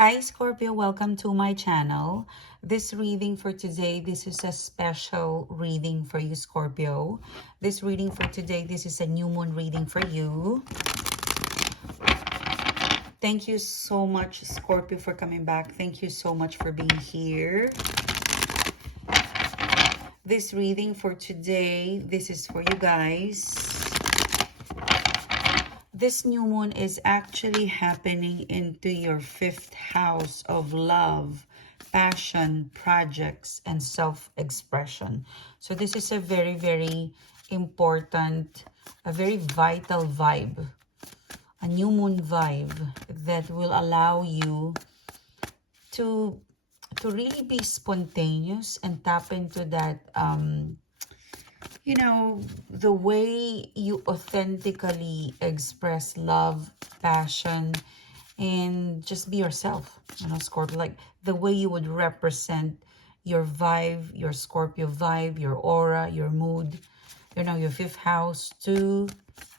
Hi Scorpio, welcome to my channel. This reading for today, this is a special reading for you Scorpio. This reading for today, this is a new moon reading for you. Thank you so much Scorpio for coming back. Thank you so much for being here. This reading for today, this is for you guys. This new moon is actually happening into your 5th house of love, passion, projects, and self-expression. So this is a very, very important, a very vital vibe, a new moon vibe that will allow you to really be spontaneous and tap into that you know, the way you authentically express love, passion, and just be yourself, you know, Scorpio, like the way you would represent your vibe, your Scorpio vibe, your aura, your mood, you know, your 5th house to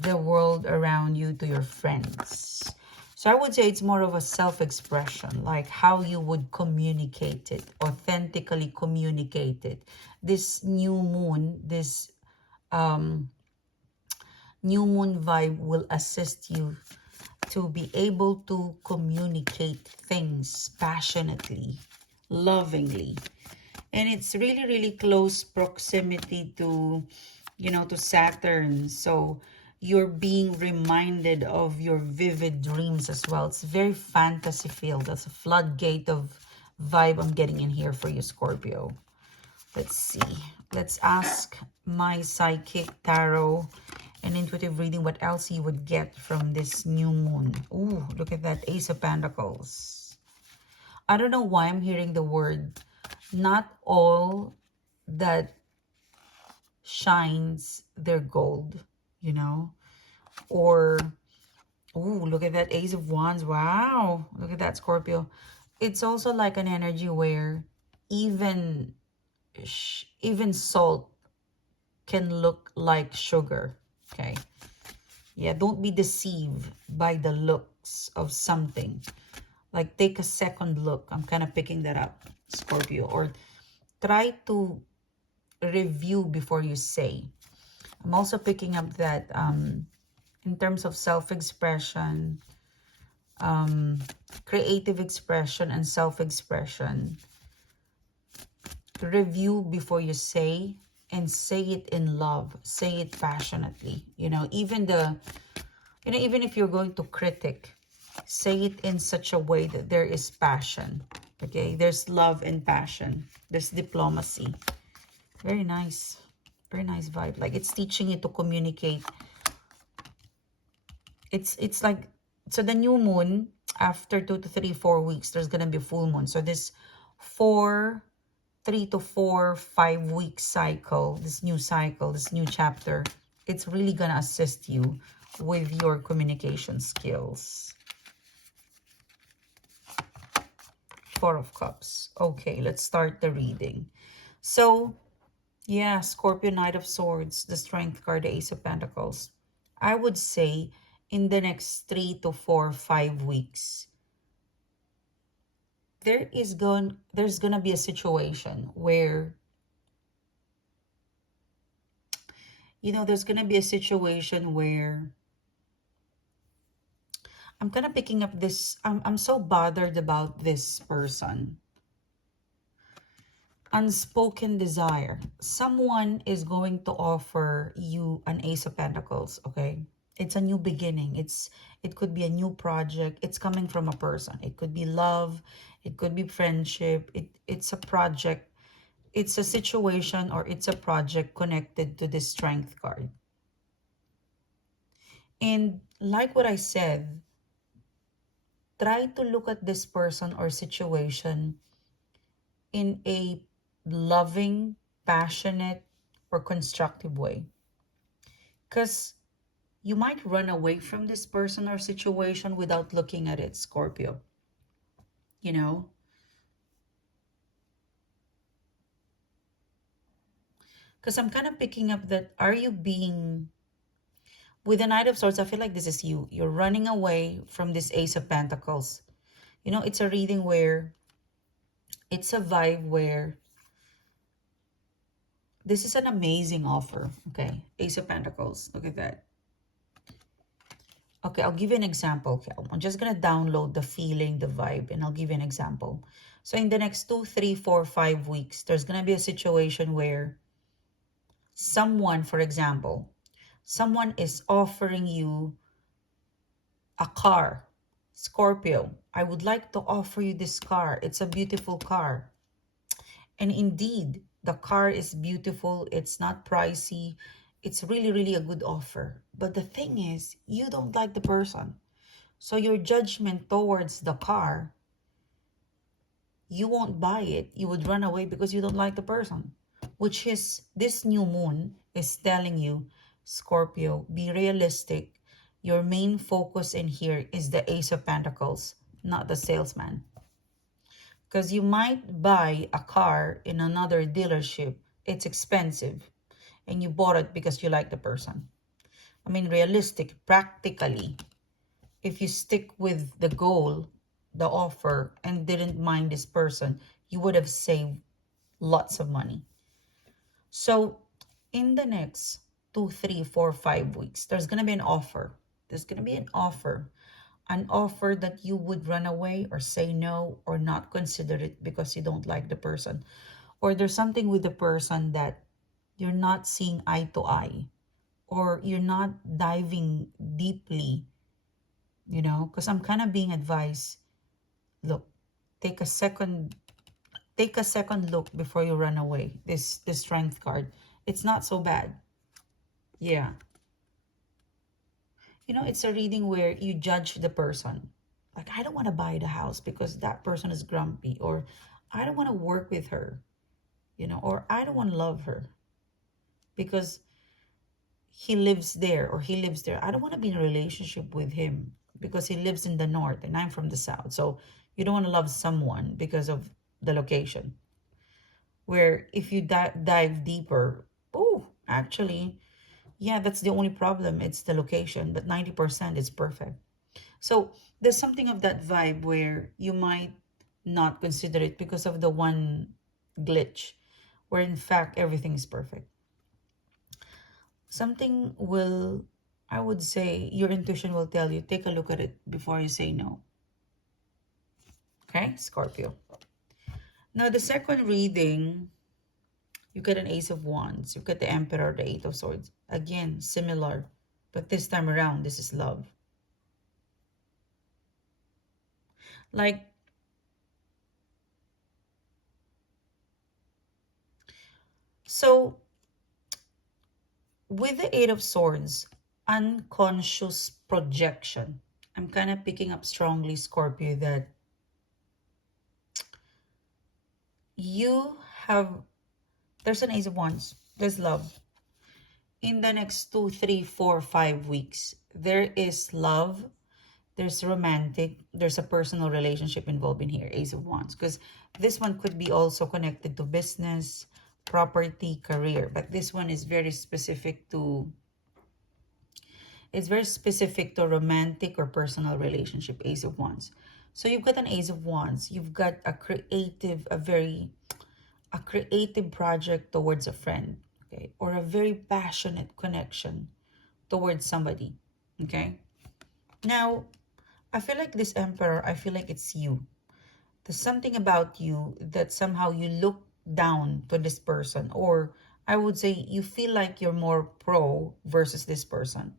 the world around you, to your friends. So I would say it's more of a self-expression, like how you would communicate it, authentically communicate it. This new moon, this new moon vibe will assist you to be able to communicate things passionately, lovingly. And it's really, really close proximity to, you know, to Saturn. So you're being reminded of your vivid dreams as well. It's very fantasy filled. That's a floodgate of vibe I'm getting in here for you, Scorpio. Let's see. Let's ask my psychic tarot and intuitive reading what else you would get from this new moon. Ooh, look at that Ace of Pentacles. I don't know why I'm hearing the word not all that shines their gold, you know, or ooh, look at that Ace of Wands. Wow, look at that Scorpio. It's also like an energy where even salt can look like sugar. Okay, yeah, don't be deceived by the looks of something. Like, take a second look. I'm kind of picking that up, Scorpio. Or try to review before you say. I'm also picking up that in terms of self-expression, creative expression, and self-expression, review before you say, and say it in love. Say it passionately. You know, even even if you're going to critic, say it in such a way that there is passion. Okay, there's love and passion. There's diplomacy. Very nice. Very nice vibe. Like, it's teaching you to communicate. It's like, so the new moon, after 2 to 3, 4 weeks, there's gonna be a full moon. So this 3 to 4, 5 week cycle, this new chapter, it's really gonna assist you with your communication skills. 4 of Cups. Okay, let's start the reading. So, yeah, Scorpio, Knight of Swords, the Strength card, the Ace of Pentacles. I would say in the next 3 to 4, 5 weeks, there's gonna be a situation where, you know, there's gonna be a situation where I'm kind of picking up this. I'm so bothered about this person. Unspoken desire. Someone is going to offer you an Ace of Pentacles, okay? It's a new beginning. It could be a new project. It's coming from a person. It could be love. It could be friendship. It's a project. It's a situation, or it's a project connected to the Strength card. And like what I said, try to look at this person or situation in a loving, passionate, or constructive way. Because you might run away from this person or situation without looking at it, Scorpio. You know? Because I'm kind of picking up that, are you being, with the Knight of Swords, I feel like this is you. You're running away from this Ace of Pentacles. You know, it's a reading where, it's a vibe where this is an amazing offer. Okay, Ace of Pentacles. Look at that. Okay, I'll give you an example. Okay, I'm just gonna download the feeling, the vibe, and I'll give you an example. So in the next 2, 3, 4, 5 weeks, there's gonna be a situation where someone, for example, someone is offering you a car. Scorpio, I would like to offer you this car. It's a beautiful car. And indeed, the car is beautiful. It's not pricey. It's really, really a good offer. But the thing is, you don't like the person. So your judgment towards the car, you won't buy it. You would run away because you don't like the person. Which is, this new moon is telling you, Scorpio, be realistic. Your main focus in here is the Ace of Pentacles, not the salesman. Because you might buy a car in another dealership. It's expensive. And you bought it because you like the person. I mean, realistic, practically, if you stick with the goal, the offer, and didn't mind this person, you would have saved lots of money. So in the next 2, 3, 4, 5 weeks, there's going to be an offer. There's going to be an offer that you would run away or say no or not consider it because you don't like the person. Or there's something with the person that you're not seeing eye to eye, or you're not diving deeply, you know, because I'm kind of being advised, look, take a second look before you run away. This strength card, it's not so bad. Yeah. You know, it's a reading where you judge the person. Like, I don't want to buy the house because that person is grumpy, or I don't want to work with her, you know, or I don't want to love her because he lives there or he lives there. I don't want to be in a relationship with him because he lives in the north and I'm from the south. So you don't want to love someone because of the location. Where if you dive deeper, oh, actually, yeah, that's the only problem. It's the location, but 90% is perfect. So there's something of that vibe where you might not consider it because of the one glitch, where in fact everything is perfect. Something will, I would say, your intuition will tell you, take a look at it before you say no. Okay, Scorpio. Now, the second reading, you get an Ace of Wands. You get the Emperor, the Eight of Swords. Again, similar, but this time around, this is love. Like, so with the Eight of Swords, unconscious projection. I'm kind of picking up strongly, Scorpio, that you have, there's an Ace of Wands. There's love. In the next 2, 3, 4, 5 weeks, there is love, there's romantic, there's a personal relationship involved in here, Ace of Wands. Because this one could be also connected to business, property, career. But this one is very specific to, it's very specific to romantic or personal relationship, Ace of Wands. So you've got an Ace of Wands. You've got a creative, a creative project towards a friend, okay? Or a very passionate connection towards somebody, okay? Now, I feel like this Emperor, I feel like it's you. There's something about you that somehow you look down to this person, or I would say you feel like you're more pro versus this person,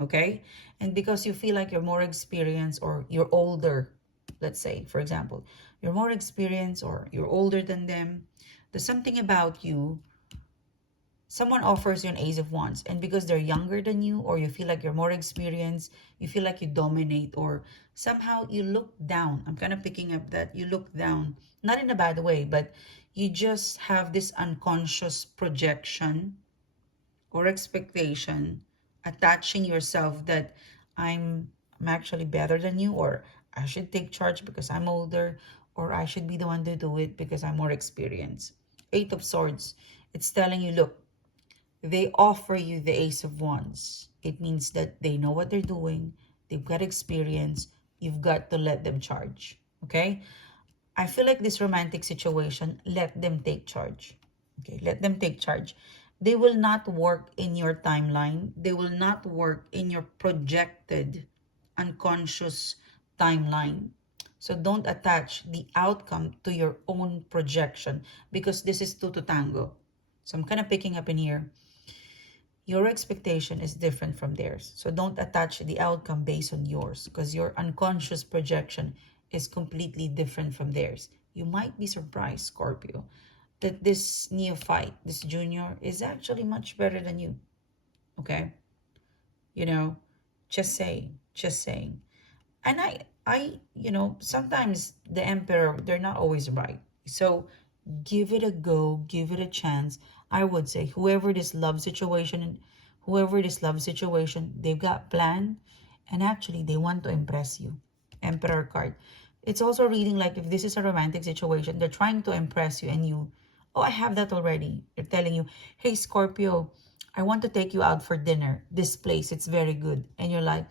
okay? And because you feel like you're more experienced or you're older, let's say, for example, you're more experienced or you're older than them, there's something about you. Someone offers you an Ace of Wands, and because they're younger than you, or you feel like you're more experienced, you feel like you dominate, or somehow you look down. I'm kind of picking up that you look down, not in a bad way, but you just have this unconscious projection or expectation attaching yourself that I'm actually better than you, or I should take charge because I'm older, or I should be the one to do it because I'm more experienced. Eight of Swords, it's telling you, look, they offer you the Ace of Wands. It means that they know what they're doing. They've got experience. You've got to let them charge. Okay? I feel like this romantic situation, let them take charge. Okay, let them take charge. They will not work in your timeline. They will not work in your projected unconscious timeline. So don't attach the outcome to your own projection, because this is two to tango. So I'm kind of picking up in here. Your expectation is different from theirs. So don't attach the outcome based on yours, because your unconscious projection is completely different from theirs. You might be surprised, Scorpio, that this neophyte, this junior, is actually much better than you. Okay? You know, just saying, just saying. And sometimes the emperor, they're not always right. So give it a go, give it a chance. I would say whoever this love situation, they've got plan, and actually they want to impress you. Emperor card. It's also reading like if this is a romantic situation, they're trying to impress you, and you, oh, I have that already. They're telling you, hey, Scorpio, I want to take you out for dinner. This place, it's very good. And you're like,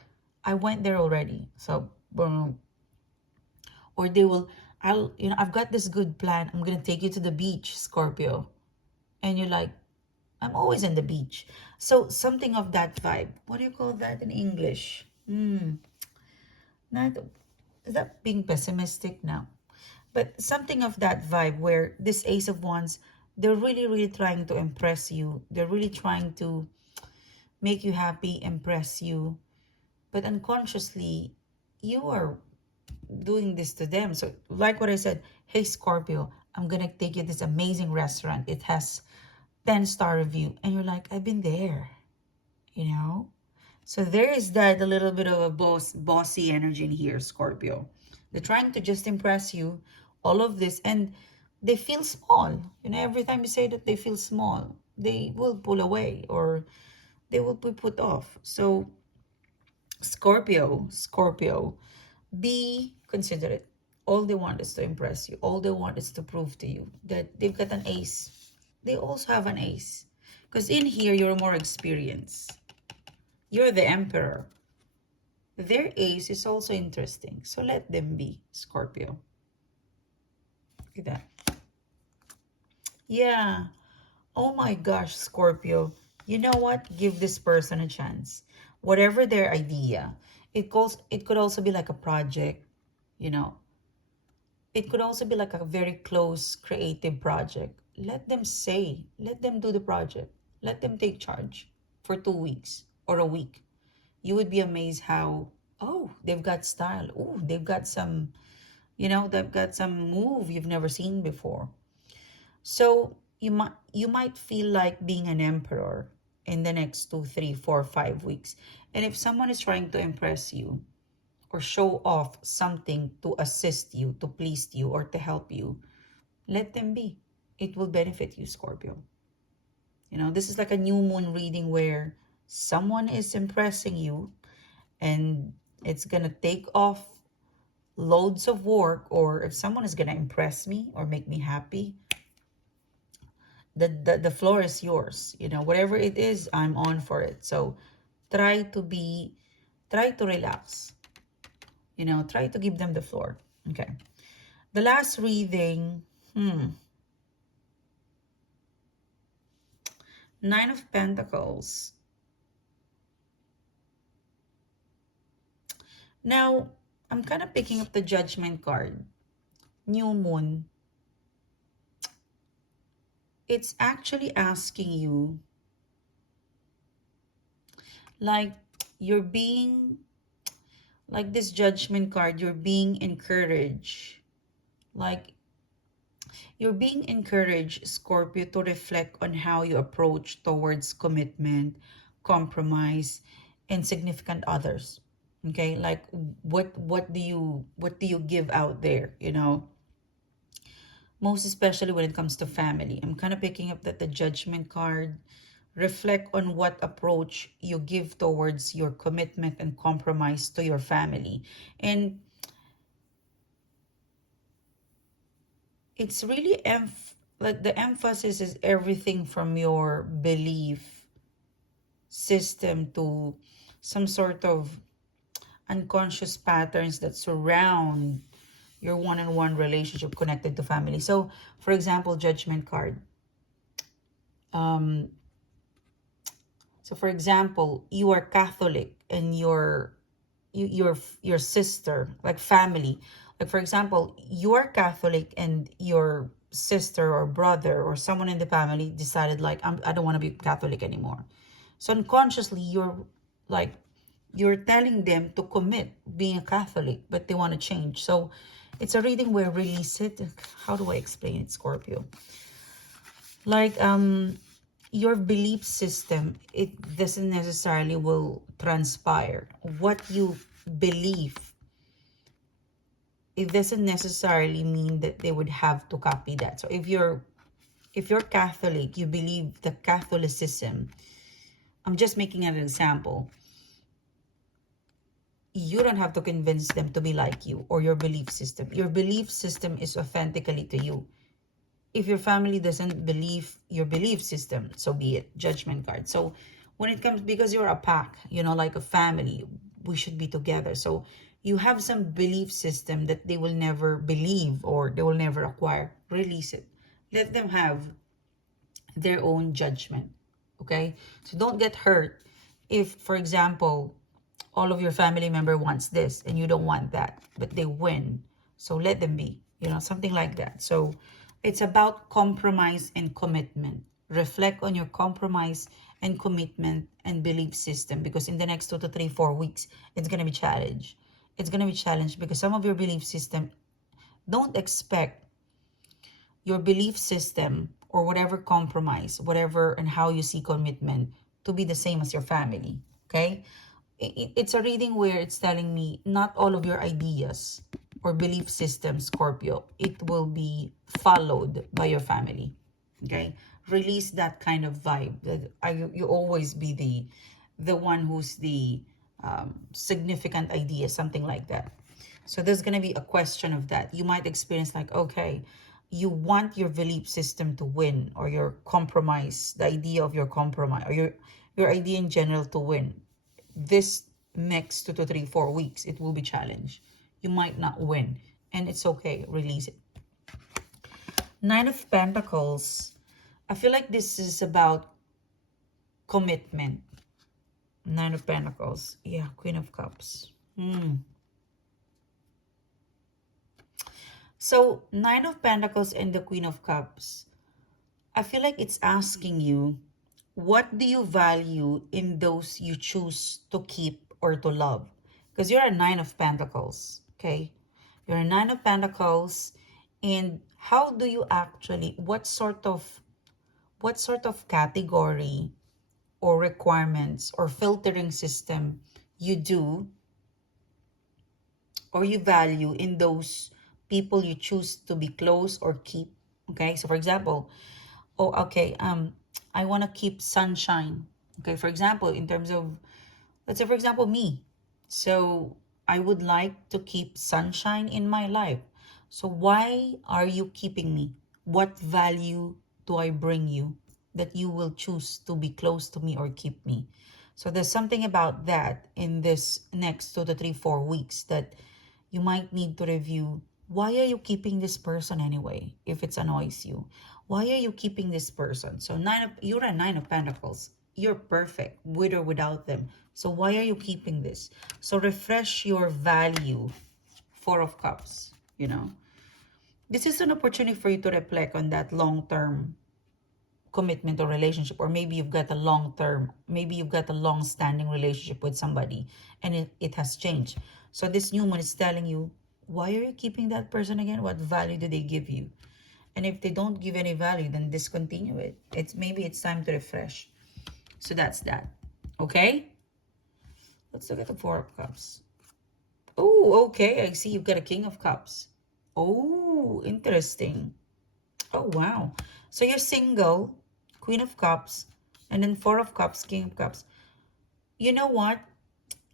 I went there already. So, boom. Or they will, I've got this good plan. I'm going to take you to the beach, Scorpio. And you're like, I'm always in the beach. So something of that vibe. What do you call that in English? Not, is that being pessimistic? No. But something of that vibe where this Ace of Wands, they're really, really trying to impress you. They're really trying to make you happy, impress you. But unconsciously, you are doing this to them. So like what I said, hey Scorpio, I'm gonna take you to this amazing restaurant. It has 10-star review. And you're like, I've been there, you know? So there is that a little bit of a bossy energy in here, Scorpio. They're trying to just impress you, all of this, and they feel small. Every time you say that they feel small, they will pull away or they will be put off. So Scorpio, be considerate. All they want is to impress you. All they want is to prove to you that they've got an ace. They also have an ace. Because in here, you're more experienced. You're the emperor. Their ace is also interesting. So let them be, Scorpio. Look at that. Yeah. Oh my gosh, Scorpio. You know what? Give this person a chance. Whatever their idea. It could also be like a project, you know. It could also be like a very close creative project. Let them do the project. Let them take charge for 2 weeks or a week. You would be amazed how, oh, they've got style. Oh, they've got some, they've got some move you've never seen before. So you might feel like being an emperor in the next 2, 3, 4, 5 weeks. And if someone is trying to impress you or show off something to assist you, to please you, or to help you, let them be. It will benefit you, Scorpio. This is like a new moon reading where someone is impressing you, and it's gonna take off loads of work. Or if someone is gonna impress me or make me happy, the floor is yours. Whatever it is, I'm on for it. So try to relax. Try to give them the floor. Okay. The last reading, Nine of Pentacles. Now, I'm kind of picking up the Judgment card. New Moon. It's actually asking you, like, you're being, like this Judgment card, you're being encouraged. Like, you're being encouraged, Scorpio, to reflect on how you approach towards commitment, compromise, and significant others. Okay, like what do you give out there? Most especially when it comes to family. I'm kind of picking up that the Judgment card. Reflect on what approach you give towards your commitment and compromise to your family. And it's really like the emphasis is everything from your belief system to some sort of unconscious patterns that surround your one-on-one relationship connected to family. So, for example, Judgment card. So, for example, you are Catholic and your sister, like family. Like, for example, you are Catholic and your sister or brother or someone in the family decided like, I don't want to be Catholic anymore. So unconsciously, you're telling them to commit being a Catholic, but they want to change. So it's a reading where release it. How do I explain it, Scorpio? Like, your belief system, it doesn't necessarily will transpire. What you believe, it doesn't necessarily mean that they would have to copy that. So if you're Catholic, you believe the Catholicism. I'm just making an example. You don't have to convince them to be like you or your belief system. Your belief system is authentically to you. If your family doesn't believe your belief system, so be it. Judgment card. So when it comes, because you're a pack, you know, like a family, we should be together. So you have some belief system that they will never believe or they will never acquire. Release it. Let them have their own judgment. Okay? So don't get hurt if, for example, all of your family member wants this and you don't want that, but they win. So let them be, you know, something like that. So it's about compromise and commitment. Reflect on your compromise and commitment and belief system, because in the next 2 to 3, 4 weeks, it's going to be challenged. It's going to be challenged because some of your belief system, don't expect your belief system or whatever compromise, whatever and how you see commitment to be the same as your family. Okay? It's a reading where it's telling me not all of your ideas or belief systems, Scorpio, it will be followed by your family. Okay? Release that kind of vibe. That you always be the one who's the significant idea, something like that. So there's going to be a question of that. You might experience like, okay, you want your belief system to win, or your compromise, the idea of your compromise, or your idea in general to win. This next 2 to 3, 4 weeks, it will be challenged. You might not win, and it's okay. Release it. Nine of Pentacles. I feel like this is about commitment. Nine of Pentacles. Yeah, Queen of Cups. So, Nine of Pentacles and the Queen of Cups. I feel like it's asking you, what do you value in those you choose to keep or to love? Because you're a Nine of Pentacles, okay? You're a Nine of Pentacles, and how do you actually, what sort of category or requirements or filtering system you do or you value in those people you choose to be close or keep? Okay, so for example, oh, okay, I want to keep sunshine. Okay, for example, in terms of, let's say, for example, me. So I would like to keep sunshine in my life. So why are you keeping me? What value do I bring you that you will choose to be close to me or keep me? So there's something about that in this next 2 to 3, 4 weeks that you might need to review. Why are you keeping this person anyway, if it annoys you? Why are you keeping this person? So you're a Nine of Pentacles. You're perfect with or without them. So why are you keeping this? So refresh your value. Four of Cups, you know. This is an opportunity for you to reflect on that long-term commitment or relationship, or maybe you've got a long-standing relationship with somebody and it has changed. So this new one is telling you, why are you keeping that person again? What value do they give you? And if they don't give any value, then discontinue it. Maybe it's time to refresh. So that's that. Okay? Let's look at the Four of Cups. Oh, okay. I see you've got a King of Cups. Oh, interesting. Oh, wow. So you're single, Queen of Cups, and then Four of Cups, King of Cups. You know what?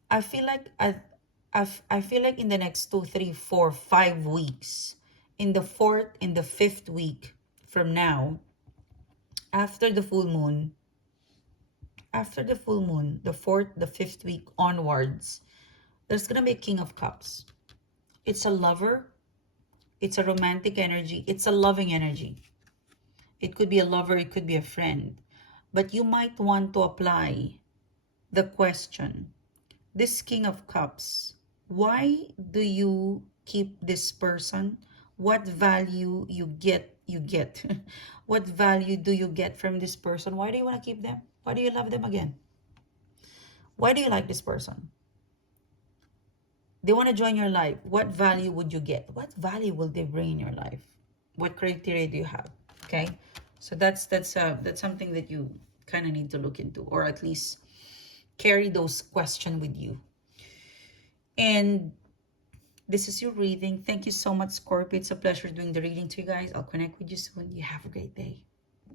I feel like I feel like in the next 2, 3, 4, 5 weeks, in the 4th, in the 5th week from now, after the full moon, the 4th, the 5th week onwards, there's gonna be a King of Cups. It's a lover, It's a romantic energy. It's a loving energy. It could be a lover, it could be a friend. But you might want to apply the question, this King of Cups, why do you keep this person? What value you get? What value do you get from this person? Why do you want to keep them? Why do you love them again? Why do you like this person? They want to join your life. What value would you get? What value will they bring in your life? What criteria do you have? Okay, so that's something that you kind of need to look into, or at least carry those questions with you. And this is your reading. Thank you so much, Scorpio. It's a pleasure doing the reading to you guys. I'll connect with you soon. You have a great day.